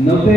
90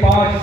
5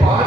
5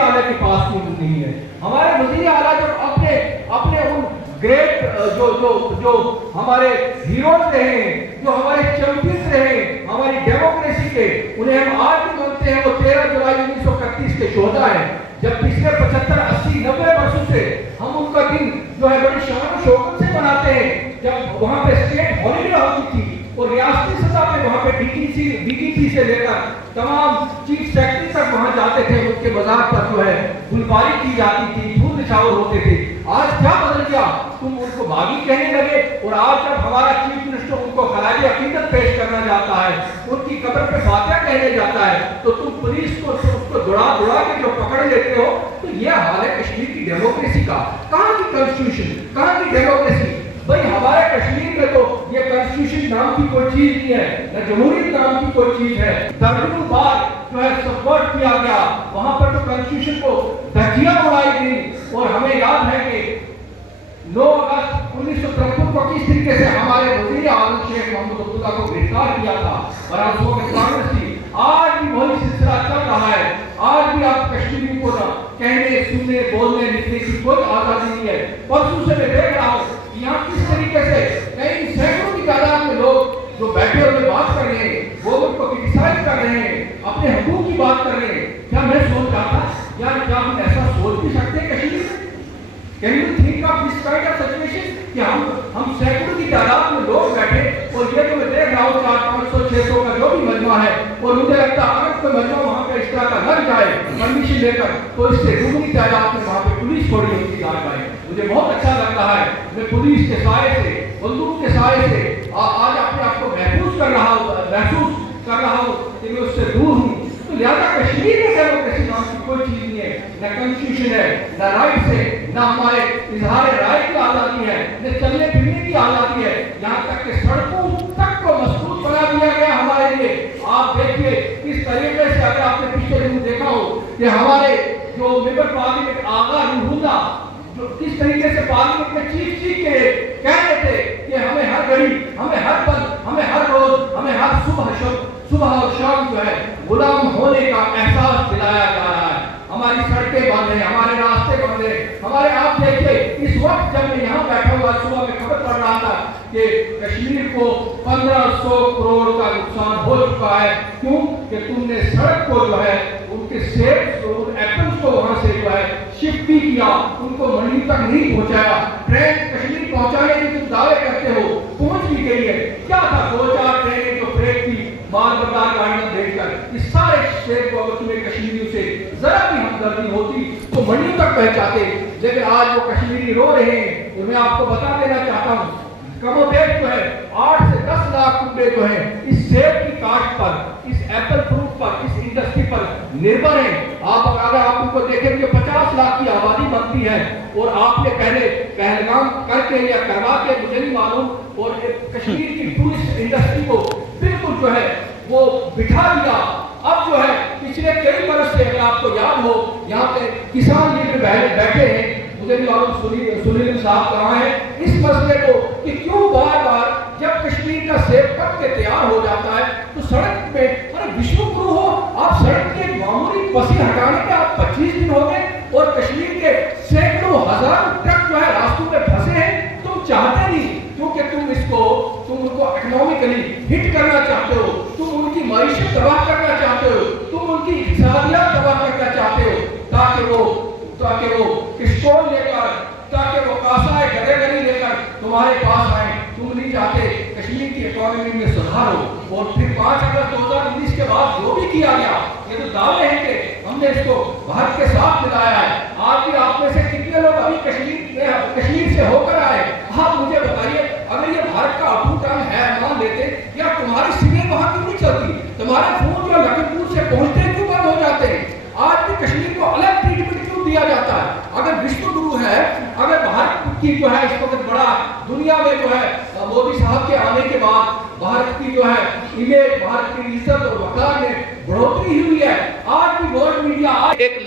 اعلیٰ کے پاس کیوں نہیں ہے؟ ہمارے وزیر اعلیٰ جب اپنے ان گریٹ جو ہمارے ہیروز رہے ہیں، جو ہمارے چیمپئنز رہے ہیں ہماری ڈیموکریسی کے، انہیں ہم آج بھی مانتے ہیں وہ 13 جولائی 1931 کے شہدا ہیں، جب پچھلے 75 80 90 برسوں سے ہم ان کا دن جو ہے بڑی شان و شوکت سے مناتے ہیں، جب وہاں پہ اسٹیٹ ہالیڈے ہوتی تھی اور ریاستی سطح پہ وہاں پہ ڈی ٹی سی سے لے کر تمام چیف سیکرٹری تک وہاں جاتے تھے، ان کے مزار پر جو ہے گلباری کی جاتی تھی، پھول نچھاور ہوتے تھے۔ آج کیا بدل گیا؟ تم ان کو باغی کہنے لگے، اور آج جب ہمارا چیف منسٹر ان کو خراج عقیدت پیش کرنا جاتا ہے، ان کی قبر پہ فاتحہ کہنے جاتا ہے، تو تم پولیس کو اس کو دوڑا کے جو پکڑ لیتے ہو۔ تو یہ حال ہے کشمیر کی ڈیموکریسی کا۔ کہاں کی کنسٹیٹیوشن، کہاں کی ڈیموکریسی؟ بھائی ہمارے کشمیر میں تو یہ کنسٹیٹیوشن نام کی کوئی چیز نہیں ہے، نہ جمہوریت نام کی کوئی چیز ہے۔ درجنوں بار جو ہے سپورٹ کیا گیا، وہاں پر تو کنسٹیٹیوشن کو دھجیاں اڑائی گئی، اور ہمیں یاد ہے کہ 9 اگست 1973 کو کس طریقے سے ہمارے وزیر اعظم شیخ محمود عبداللہ کو گرفتار کیا تھا، اور آپ وہ کانگریس تھی۔ آج بھی وہی سلسلہ چل رہا ہے، آج بھی آپ کشمیری کو نہ کہنے سننے بولنے لکھنے کی کوئی آزادی نہیں ہے۔ پرسوں سے میں دیکھ رہا ہوں یہاں کس طریقے سے کئی سینکڑوں کی تعداد میں لوگ جو بیٹھے ہوئے بات کر رہے ہیں، گورنمنٹ کو کرٹیسائز کر رہے ہیں، اپنے حقوق کی بات کر رہے ہیں۔ کیا میں سوچ رہا تھا یار کیا ہم ایسا سوچ بھی سکتے ہیں کشمیر میں؟ Can you think of this kind of situation کہ ہم سینکڑوں کی تعداد میں لوگ بیٹھے، اور یہ تو میں دیکھ رہا ہوں 400 500 600 کا جو بھی مجمع ہے، اور مجھے لگتا ہے اگر کوئی مجمع وہاں پہ اس طرح کا لگ جائے پرمیشن لے کر، تو اس سے دوگنی تعداد میں وہاں پہ پولیس تھوڑی ہوتی آ جائے۔ مجھے بہت اچھا لگتا ہے، میں پولیس کے سائے سے، بندوق کے سائے سے آج اپنے آپ کو محفوظ کر رہا ہوں کہ میں اس سے دور ہوں۔ تو لہٰذا کشمیر میں ڈیموکریسی نام کی کوئی چیز نہیں ہے، نہ کنسٹیٹیوشن ہے، نہ رائٹس ہے، نہ ہمارے اظہار رائے کی آزادی ہے، نہ چلنے پھرنے کی آزادی ہے، یہاں تک کہ سڑکوں تک کو مسدود بنا دیا گیا ہمارے لیے۔ آپ دیکھیے کس طریقے سے، اگر آپ نے پچھلے دن دیکھا ہو کہ ہمارے جو ممبر پارلیمنٹ آغا روح اللہ جو کس طریقے سے پارلیمنٹ میں چیخ کے کہہ رہے تھے کہ ہمیں ہر گھڑی، ہمیں ہر پل، ہمیں ہر روز، ہمیں ہر صبح اور شام جو ہے غلام ہونے کا احساس دلایا جا رہا ہے۔ ہماری سڑکیں بند ہیں، ہمارے راستے بند ہیں، ہمارے آپ دیکھیے اس وقت جب میں یہاں بیٹھا ہوا صبح میں خبر پڑھ رہا تھا کہ کشمیر کو 1500 کروڑ کا نقصان ہو چکا ہے۔ کیوں کہ تم نے سڑک کو جو ہے ان کے سیب اور ایپلز کو وہاں سے جو ہے شفٹ بھی کیا، ان کو منڈی تک نہیں پہنچایا۔ ٹرین کشمیر پہنچانے کی تم دعوے کرتے ہو، پہنچ بھی گئی ہے۔ کیا تھا 2-4 ٹرینیں جو فریٹ کی مال بردار گاڑیاں دیکھ کر اس سارے شہر کو اگر تمہیں کشمیریوں سے ذرا بھی ہمدردی ہوتی تو منڈیوں تک پہنچاتے، لیکن آج وہ کشمیری رو رہے ہیں۔ تو میں آپ کو بتا دینا چاہتا ہوں کم و بیش جو ہے 8 سے 10 لاکھ ٹکڑے جو ہیں اس سیب کی کاشت پر، اس ایپل فروٹ پر، اس انڈسٹری پر نربھر ہیں۔ اگر آپ ان کو دیکھیں گے 50 لاکھ کی آبادی بنتی ہے، اور آپ نے پہلے پہلگام کر کے یا کروا کے مجھے نہیں معلوم، اور کشمیر کی ٹورسٹ انڈسٹری کو بالکل جو ہے وہ بٹھا دیا۔ اب جو ہے پچھلے کئی برس سے اگر آپ کو یاد ہو یہاں پہ کسان لیڈر بیٹھے ہیں، مجھے نہیں معلوم سنیل صاحب کہاں ہیں، اس مسئلے کو کہ کیوں بار بار جب کشمیر کا سیب پک کے تیار ہو جاتا ہے تو سڑک پہ وشو گرو ہو آپ سڑک کے معمولی پسی ہٹانے کے آپ 25 دن ہو گئے، اور کشمیر کے سینکڑوں ہزار ٹرک جو ہے راستوں پہ پھنسے ہیں۔ تم چاہتے نہیں کیونکہ تم ان کو اکنامکلی ہٹ کرنا چاہتے ہو، تم ان کی معیشت تباہ کرنا چاہتے ہو، تم ان کی اقتصادیات تباہ کرنا چاہتے ہو، تاکہ وہ کشتول لے کر، تاکہ وہ کاسائے گدے گری لے کر تمہارے پاس آئیں۔ تم نہیں چاہتے کشمیر کی اکانومی میں سدھار ہو۔ اور پھر 5 اگست 2019 کے بعد جو بھی کیا گیا، یہ تو دعوے ہیں کہ ہم نے اس کو بھارت کے ساتھ ملایا ہے۔ آج بھی آپ میں سے کتنے لوگ ابھی کشمیر سے ہو کر آئے؟ آپ مجھے بتائیے اگر یہ بھارت کا اٹوٹ انگ ہے مان لیتے، یا تمہاری سگنل وہاں کیوں نہیں چلتی؟ تمہارے فون جو لکھنؤ پور سے پہنچتے کیوں بند ہو جاتے ہیں؟ آج بھی کشمیر کو الگ ٹریٹمنٹ کیوں دیا جاتا ہے؟ اگر وشو گرو ہے، اگر بھارت کی جو ہے اس وقت بڑا دنیا میں جو ہے مودی صاحب کے آنے کے بعد بھارت کی جو ہے امیج، بھارت کی عزت اور وقار میں بڑھوتری ہوئی ہے، آج بھی ورلڈ میڈیا ایک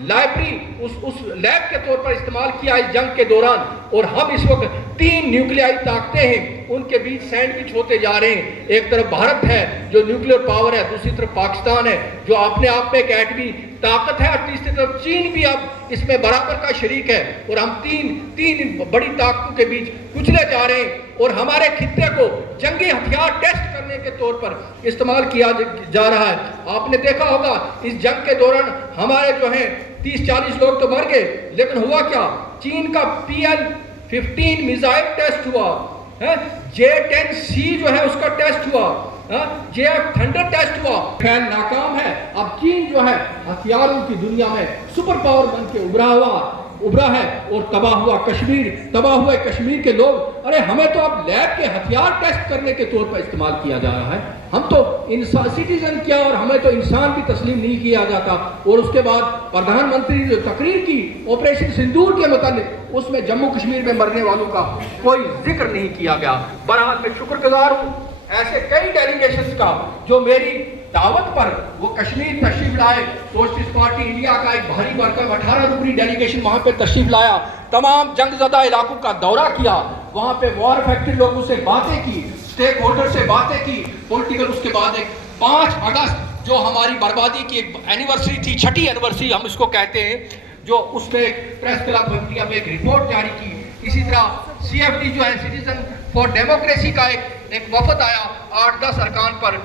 لائبریری اس لیب کے طور پر استعمال کیا اس جنگ کے دوران۔ اور ہم اس وقت 3 نیوکلیائی طاقتیں ہیں، ان کے بیچ سینڈوچ ہوتے جا رہے ہیں. ایک طرف بھارت ہے جو نیوکلیئر پاور ہے، دوسری طرف پاکستان ہے جو اپنے آپ میں ایک ایٹمی طاقت ہے، اور تیسری طرف چین بھی اب اس میں برابر کا شریک ہے. اور ہم تین بڑی طاقتوں کے بیچ کچلے جا رہے ہیں، اور ہمارے خطے کو جنگی ہتھیار ٹیسٹ کرنے کے طور پر استعمال کیا جا رہا ہے. آپ نے دیکھا ہوگا اس جنگ کے دوران ہمارے جو ہیں 30-40 لوگ تو مر گئے، لیکن ہوا کیا؟ چین کا PL-15 میزائل ٹیسٹ ہوا، J-10C جو ہے اس کا ٹیسٹ ہوا، JF تھنڈر ٹیسٹ ہوا، خیر ناکام ہے. اب چین جو ہے ہتھیاروں کی دنیا میں سپر پاور بن کے ابھرا ہے، اور تباہ ہوئے کشمیر کے لوگ. ارے ہمیں تو اب لیب کے ہتھیار ٹیسٹ کرنے کے طور پر استعمال کیا جا رہا ہے. ہم تو انسان سٹیزن کیا، اور ہمیں تو انسان بھی تسلیم نہیں کیا جاتا. اور اس کے بعد پردھان منتری نے جو تقریر کی آپریشن سندور کے متعلق، اس میں جموں کشمیر میں مرنے والوں کا کوئی ذکر نہیں کیا گیا. بہرحال میں شکر گزار ہوں ایسے کئی ڈیلیگیشنز کا جو میری دعوت پر وہ کشمیر تشریف لائے. سوشلسٹ پارٹی انڈیا کا ایک بھاری بھرکم 18 رکنی ڈیلیگیشن وہاں پہ تشریف لایا، تمام جنگ زدہ علاقوں کا دورہ کیا، وہاں پہ وار افیکٹڈ لوگوں سے باتیں کی، اسٹیک ہولڈر سے باتیں کی، پولیٹیکل. اس کے بعد ایک 5 اگست جو ہماری بربادی کی ایک اینیورسری تھی، 6ٹھی اینیورسری ہم اس کو کہتے ہیں، جو اس میں ایک پریس کلب آف انڈیا میں ایک رپورٹ جاری کی. اسی طرح CFD جو ہے سٹیزن فار ڈیموکریسی کا ایک وفد آیا 8-10 ارکان پر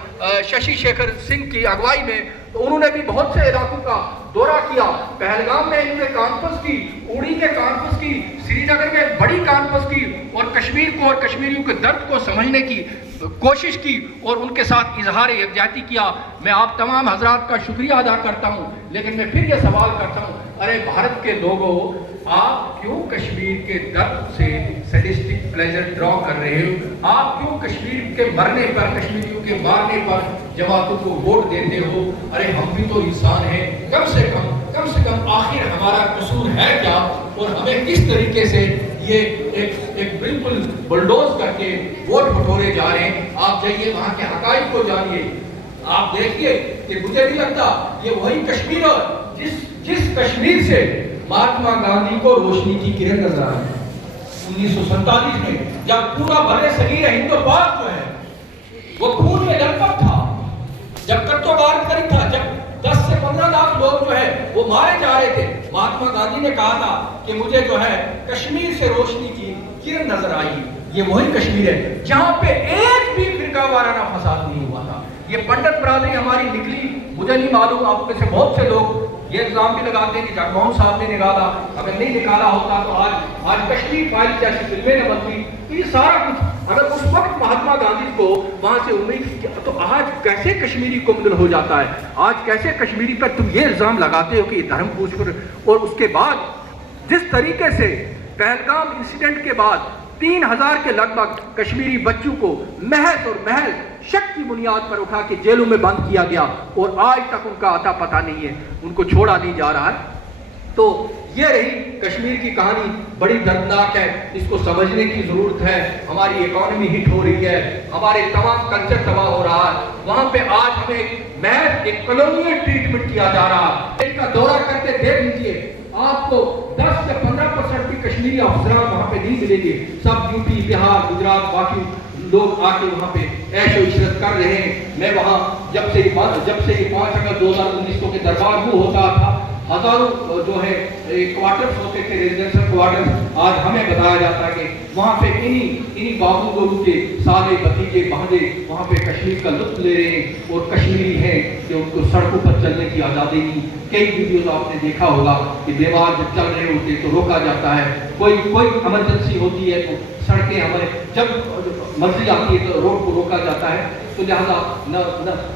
ششی شیکھر سنگھ کی اگوائی میں. تو انہوں نے بھی بہت سے علاقوں کا دورہ کیا. پہلگام میں انہوں نے کانفرنس کی، اوڑی میں کانفرنس کی، سری نگر میں بڑی کانفرنس کی، اور کشمیر کو اور کشمیریوں کے درد کو سمجھنے کی کوشش کی، اور ان کے ساتھ اظہار یکجہتی کیا. میں آپ تمام حضرات کا شکریہ ادا کرتا ہوں. لیکن میں پھر یہ سوال کرتا ہوں، ارے بھارت کے لوگوں، آپ کیوں کشمیر کے درد سے سیڈسٹک پلیزر ڈرا کر رہے ہو؟ آپ کیوں کشمیر کے مرنے پر، کشمیریوں کے مارنے پر جماعتوں کو ووٹ دیتے ہو؟ ارے ہم بھی تو انسان ہیں، کم سے کم آخر ہمارا قصور ہے کیا؟ اور ہمیں کس طریقے سے یہ ایک بالکل بلڈوز کر کے ووٹ بٹورے جا رہے ہیں؟ آپ جائیے وہاں کے حقائق کو جانیے. آپ دیکھیے کہ مجھے نہیں لگتا یہ وہی کشمیر ہے جس کشمیر سے مہاتما گاندھی کو روشنی کی کرن نظر آئی 1947 میں، جب پورا بھرے صغیر ہند و پاک جو ہے وہ خون میں لطف تھا، جب کٹو بار کری تھا، جب 10 سے 15 لاکھ لوگ جو ہے وہ مارے جا رہے تھے. مہاتما گاندھی نے کہا تھا کہ مجھے جو ہے کشمیر سے روشنی کی کرن نظر آئی. یہ وہی کشمیر ہے جہاں پہ ایک بھی فرقہ وارانہ فساد نہیں ہوا تھا. یہ پنڈت برادری ہماری نکلی، مجھے نہیں معلوم، آپ میں سے بہت سے لوگ یہ الزام بھی لگاتے ہیں کہ جگموہن صاحب نے نکالا، اگر نہیں نکالا ہوتا تو آج کشمیر فائل جیسی فلمیں نہ بنتی. تو یہ سارا کچھ اگر اس وقت مہاتما گاندھی کو وہاں سے امید تھی تو آج کیسے کشمیری کو مدن ہو جاتا ہے؟ آج کیسے کشمیری پر تم یہ الزام لگاتے ہو کہ یہ دھرم پوچھ کر؟ اور اس کے بعد جس طریقے سے پہلگام انسیڈنٹ کے بعد 3000 کے لگ بھگ کشمیری بچوں کو محض شک کی بنیاد پر اٹھا کے جیلوں میں بند کیا گیا، اور آج تک ان کا اتا پتہ نہیں ہے، ان کو چھوڑا نہیں جا رہا ہے. تو یہ رہی کشمیر کی کہانی، بڑی دردناک ہے، اس کو سمجھنے کی ضرورت ہے. ہماری اکانومی ہٹ ہو رہی ہے، ہمارے تمام کلچر تباہ ہو رہا ہے. وہاں پہ آج ہمیں محض ایک کالونیل ٹریٹمنٹ کیا جا رہا ہے. ان کا دورہ کرتے دیکھ لیجیے، آپ کو 10 سے 15% بھی کشمیری افسران وہاں پہ نہیں ملیں گے. سب یوپی، بہار، گجرات، باقی لوگ آ کے وہاں پہ عیش و عشرت کر رہے ہیں. میں وہاں جب سے یہ 5 اگست 2019 کو کے دربار ہو ہوتا تھا، ہزاروں جو ہے کوارٹرز ہوتے تھے، ریزیڈنشل کوارٹرز. آج ہمیں بتایا جاتا ہے کہ وہاں پہ انہی بابو گورو کے سارے بھتیجے بہنیں وہاں پہ کشمیر کا لطف لے رہے ہیں، اور کشمیری ہیں کہ ان کو سڑکوں پر چلنے کی آزادی نہیں. کئی ویڈیوز آپ نے دیکھا ہوگا کہ بیمار جب چل رہے ہوتے تو روکا جاتا ہے، کوئی ایمرجنسی ہوتی ہے تو سڑکیں ہمارے جب مرضی آتی ہے تو روڈ کو روکا جاتا ہے. تو لہٰذا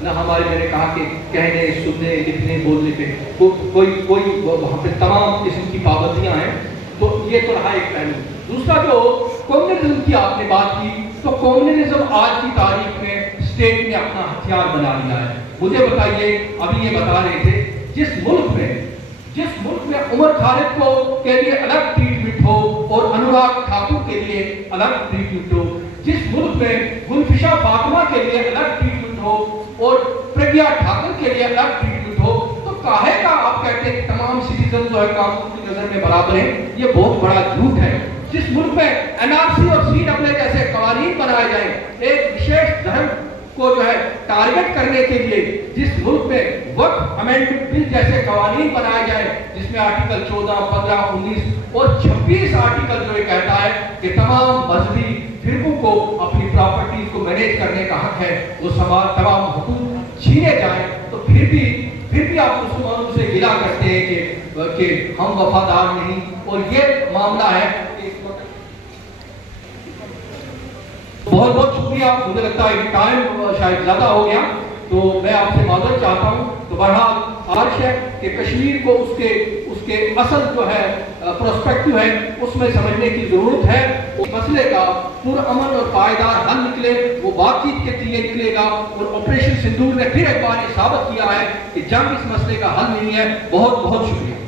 نہ ہمارے میں نے کہا کہ کہنے، سننے، لکھنے، بولنے پہ کوئی وہاں پہ تمام قسم کی پابندیاں ہیں. تو یہ تو رہا ایک پہلو. دوسرا جو کمیونزم کی آپ نے بات کی، تو کمیونزم آج کی تاریخ میں اسٹیٹ نے اپنا ہتھیار بنا لیا ہے. مجھے بتائیے، ابھی یہ بتا رہے تھے جس ملک میں عمر خالد کو کے لیے الگ ٹریٹمنٹ ہو اور انوراگ ٹھاکر کے لیے الگ ٹریٹمنٹ ہو، جس ملک میں گلفشا فاطمہ کے لیے الگ ٹریٹمنٹ ہو اور پرگیا ٹھاکر کے لیے الگ ٹریٹمنٹ ہو، تو کاہے کا آپ کہتے ہیں کہ تمام سٹیزن جو ہے قانون کی نظر میں برابر ہیں؟ یہ بہت بڑا جھوٹ ہے. جس ملک میں NRC اور CAA جیسے قوانین بنائے جائیں، ایک وشیش دھرم کو جو ہے ٹارگٹ کرنے کے لیے جس ملک میں وقف امینڈمنٹ بل جیسے قوانین بنائے جائیں، جس میں آرٹیکل 14، 15، 19 اور 26 آرٹیکل جو یہ کہتا ہے کہ تمام مذہبی فرقوں کو اپنی پراپرٹیز کو مینیج کرنے کا حق ہے، وہ تمام حقوق چھینے جائیں، تو پھر بھی آپ مسلمانوں سے گلہ کرتے ہیں کہ ہم وفادار نہیں. اور یہ معاملہ ہے. بہت بہت شکریہ. مجھے لگتا ہے ٹائم شاید زیادہ ہو گیا تو میں آپ سے معذرت چاہتا ہوں. تو بہرحال عرض ہے کہ کشمیر کو اس کے اصل جو ہے پروسپیکٹو ہے اس میں سمجھنے کی ضرورت ہے. اس مسئلے کا پرامن اور پائیدار حل نکلے، وہ بات چیت کے ذریعے نکلے گا. اور آپریشن سندور نے پھر ایک بار یہ ثابت کیا ہے کہ جنگ اس مسئلے کا حل نہیں ہے. بہت بہت شکریہ.